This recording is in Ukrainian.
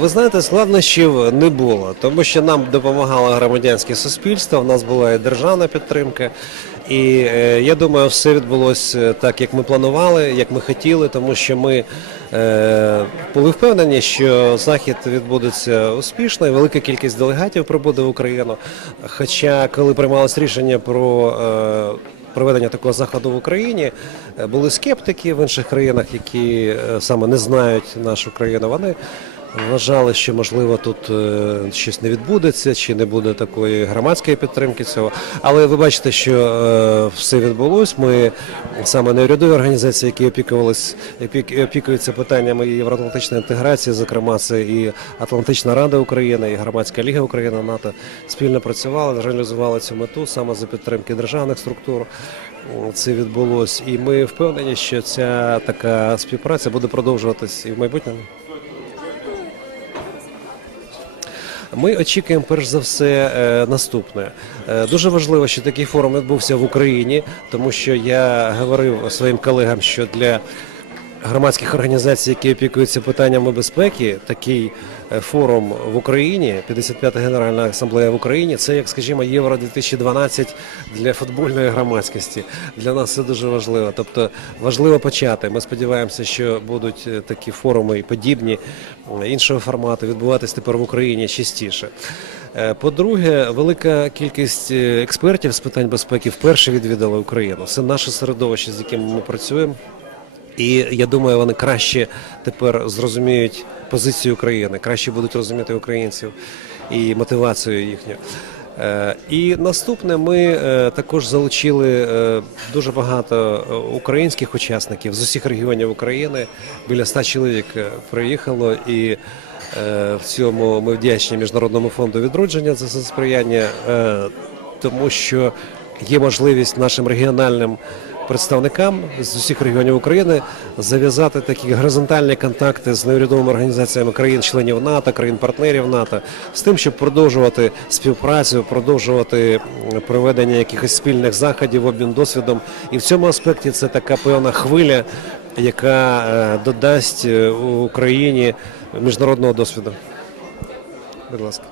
Ви знаєте, складнощів не було, тому що нам допомагало громадянське суспільство, в нас була і державна підтримка. І е, я думаю, все відбулося так, як ми планували, як ми хотіли, тому що ми е, були впевнені, що захід відбудеться успішно, і велика кількість делегатів прибуде в Україну. Хоча, коли приймалось рішення про е, проведення такого заходу в Україні, е, були скептики в інших країнах, які е, саме не знають нашу країну. Вони вважали, що можливо тут е, щось не відбудеться, чи не буде такої громадської підтримки цього. Але ви бачите, що е, все відбулось. Ми саме неурядові організації, які опікувались, опік- опікуються питаннями євроатлантичної інтеграції, зокрема, це і Атлантична Рада України, і Громадська Ліга України НАТО спільно працювали, реалізували цю мету саме за підтримки державних структур. Це відбулось, і ми впевнені, що ця така співпраця буде продовжуватись і в майбутньому. Ми очікуємо перш за все е, наступне. Е, Дуже важливо, що такий форум відбувся в Україні, тому що я говорив своїм колегам, що для громадських організацій, які опікуються питаннями безпеки, такий е, форум в Україні, 55-та Генеральна асамблея в Україні, це як, скажімо, Євро 2012 для футбольної громадськості. Для нас це дуже важливо. Тобто важливо почати. Ми сподіваємося, що будуть е, такі форуми і подібні е, іншого формату відбуватись тепер в Україні частіше. По-друге, велика кількість експертів з питань безпеки вперше відвідали Україну. Це наше середовище, з яким ми працюємо. І я думаю, вони краще тепер зрозуміють позицію України, краще будуть розуміти українців і мотивацію їхню. Е, І наступне, ми е, також залучили е, дуже багато українських учасників з усіх регіонів України. Біля 100 чоловік приїхало і. В цьому ми вдячні Міжнародному фонду відродження за сприяння, тому що є можливість нашим регіональним представникам з усіх регіонів України зав'язати такі горизонтальні контакти з неурядовими організаціями країн-членів НАТО, країн-партнерів НАТО, з тим, щоб продовжувати співпрацю, продовжувати проведення якихось спільних заходів, обмін досвідом. І в цьому аспекті це така певна хвиля, яка е, додасть е, Україні міжнародного досвіду. Будь ласка.